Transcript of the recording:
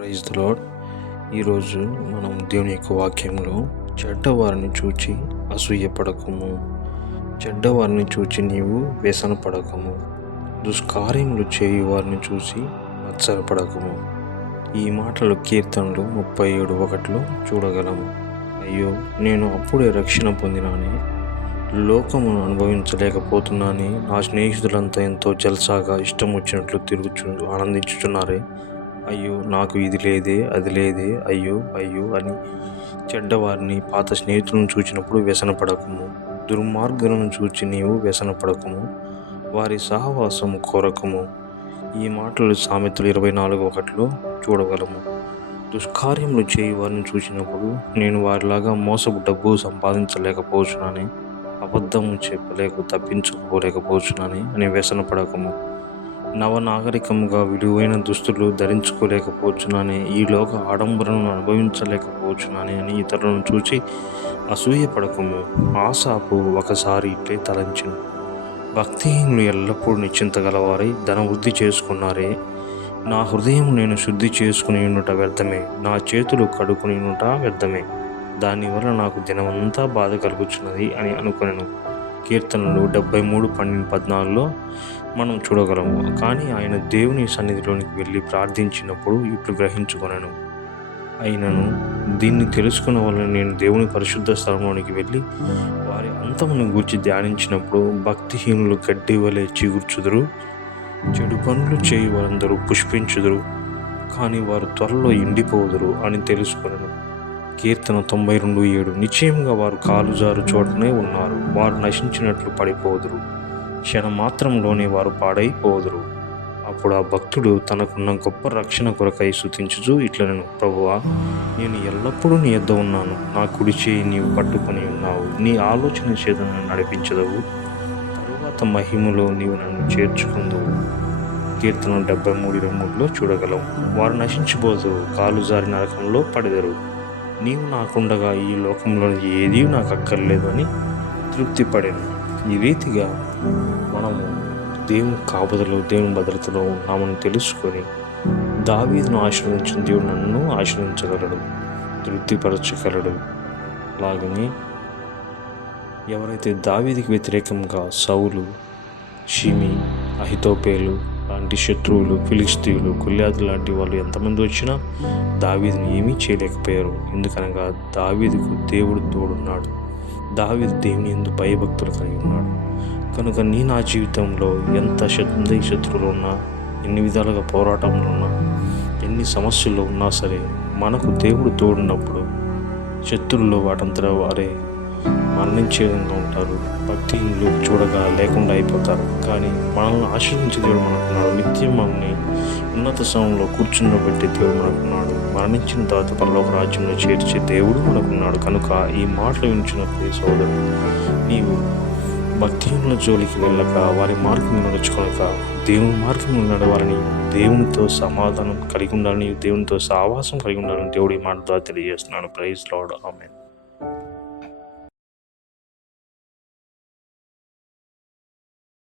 Praise the lord. ఈరోజు మనం దేవుని యొక్క వాక్యంలో చెడ్డవారిని చూచి అసూయపడకము, చెడ్డవారిని చూచి నీవు వ్యసన పడకము, దుష్కార్యములు చేయు వారిని చూసి మత్సరపడకము. ఈ మాటలు కీర్తనలు 37:1 చూడగలము. అయ్యో, నేను అప్పుడే రక్షణ పొందినానే, లోకమును అనుభవించలేకపోతున్నానే, నా స్నేహితులంతా ఎంతో జల్సాగా ఇష్టం వచ్చినట్లు ఆనందించుచున్నారే, అయ్యో నాకు ఇది లేదే, అది లేదే, అయ్యో అయ్యో అని చెడ్డవారిని, పాత స్నేహితులను చూచినప్పుడు వ్యసనపడకము. దుర్మార్గులను చూచి నీవు వ్యసనపడకము, వారి సహవాసము కోరకము. ఈ మాటలు సామెతలు 24:1 చూడగలము. దుష్కార్యములు చేయి వారిని చూసినప్పుడు నేను వారిలాగా మోసపు డబ్బు సంపాదించలేకపోవచ్చునని, అబద్ధము తప్పించుకోలేకపోవచ్చునని అని వ్యసనపడకము. నవనాగరికముగా విలువైన దుస్తులు ధరించుకోలేకపోవచ్చునని, ఈ లోక ఆడంబరను అనుభవించలేకపోవచ్చునని అని ఇతరులను చూచి అసూయపడకము. ఆసాపు ఒకసారి ఇట్లే తలంచెను, భక్తిహీనులు ఎల్లప్పుడూ నిశ్చింతగలవారై ధనవృద్ధి చేసుకున్నారే, నా హృదయం నేను శుద్ధి చేసుకుని ఉండుట వ్యర్థమే, నా చేతులు కడుకుని ఉండుట వ్యర్థమే, దానివల్ల నాకు దినమంతా బాధ కలుగుచున్నది అని అనుకొనెను. కీర్తనలు 73:12 మనం చూడగలము. కానీ ఆయన దేవుని సన్నిధిలోనికి వెళ్ళి ప్రార్థించినప్పుడు ఇట్లు గ్రహించుకొనెను, అయినను దీన్ని తెలుసుకున్న వలన నేను దేవుని పరిశుద్ధ స్థలంలోనికి వెళ్ళి వారి అంతమును గూర్చి ధ్యానించినప్పుడు భక్తిహీనులు గడ్డి వలె చిగుర్చుదురు, చెడు పనులు చేయి వారందరూ పుష్పించుదురు, కానీ వారు త్వరలో ఎండిపోదురు అని తెలుసుకొనెను. కీర్తన 92:7 నిశ్చయంగా వారు కాలు జారు చోటనే ఉన్నారు, వారు నశించినట్లు పడిపోదురు, క్షణమాత్రంలోనే వారు పాడైపోదురు. అప్పుడు ఆ భక్తుడు తనకున్న గొప్ప రక్షణ కొరకై స్తుతించుచు ఇట్లనెను, ప్రభువా, నేను ఎల్లప్పుడూ నీ యొద్ద ఉన్నాను, నా కుడి చేయి నీవు పట్టుకొని ఉన్నావు, నీ ఆలోచన చేత నన్ను నడిపించదవు, తరువాత మహిమలో నీవు నన్ను చేర్చుకుందువు. కీర్తన 73:3 చూడగలవు. వారు నశించిపోదురు, కాలు జారి నరకంలో పడెదరు, నీవు నాకుండగా ఈ లోకంలో ఏదీ నాకు అక్కర్లేదు అని తృప్తి పడెను. ఈ రీతిగా మనము దేవుని కాపుదలో, దేవుని భద్రతలో ఉన్నామని తెలుసుకొని దావీదును ఆశీర్వదించిన దేవుడు నన్ను ఆశీర్వదించగలడు, తృప్తిపరచగలడు. అలాగని ఎవరైతే దావీదుకి వ్యతిరేకంగా సౌలు, షిమి, అహితోపేలు లాంటి శత్రువులు, ఫిలిష్తీయులు, గొల్యాతు లాంటి వాళ్ళు ఎంతమంది వచ్చినా దావీదుని ఏమీ చేయలేకపోయారు. ఎందుకనగా దావీదుకు దేవుడు తోడున్నాడు, దావీదు దేవుని యందు భయభక్తులు కలిగి ఉన్నాడు. కనుక నా జీవితంలో ఎంత శత్రువులు ఉన్నా, ఎన్ని విధాలుగా పోరాటంలో ఉన్నా, ఎన్ని సమస్యలు ఉన్నా సరే, మనకు దేవుడు తోడున్నప్పుడు శత్రువులు వాటంతటా వారే మరణించే విధంగా ఉంటారు. భక్తిహీనులు చూడగా లేకుండా అయిపోతారు. కానీ మనల్ని ఆశీర్వదించే దేవుడు మనకున్నాడు, నిత్యం మనల్ని ఉన్నత స్థానంలో కూర్చుండబెట్టే దేవుడు మనకున్నాడు, మరణించిన తర్వాత పరలోక రాజ్యంలో చేర్చే దేవుడు మనకున్నాడు. కనుక ఈ మాటలు వింటున్నప్పుడు సోదరుడు, నీవు భక్తిహీనుల జోలికి వెళ్ళక, వారి మార్గం నడుచుకొనక, దేవుని మార్గంలో నడవాలని, దేవునితో సమాధానం కలిగి ఉండాలని, దేవునితో సహవాసం కలిగి ఉండాలని దేవుడు ఈ మాట ద్వారా తెలియజేస్తున్నాడు. Praise lord. ఆమేన్.